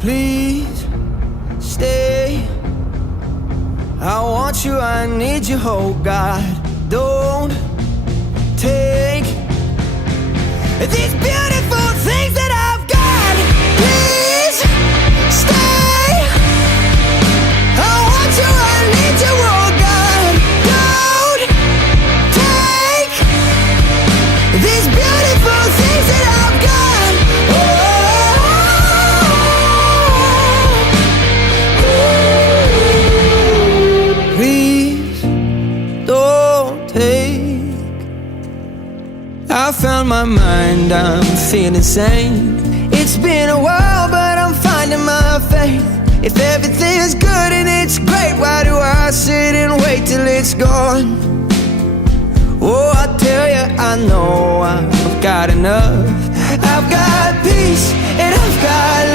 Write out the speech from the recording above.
Please stay. I want you, I need you, oh God. Don't take these beautiful things that I've got. Please stay. I want you, I need you, oh God. Don't take these beautiful things that I've got. Please don't take. I found my mind, I'm feeling sane. It's been a while, but I'm finding my faith. If everything's good and it's great, why do I sit and wait till it's gone? Oh, I tell you, I know I've got enough. I've got peace and I've got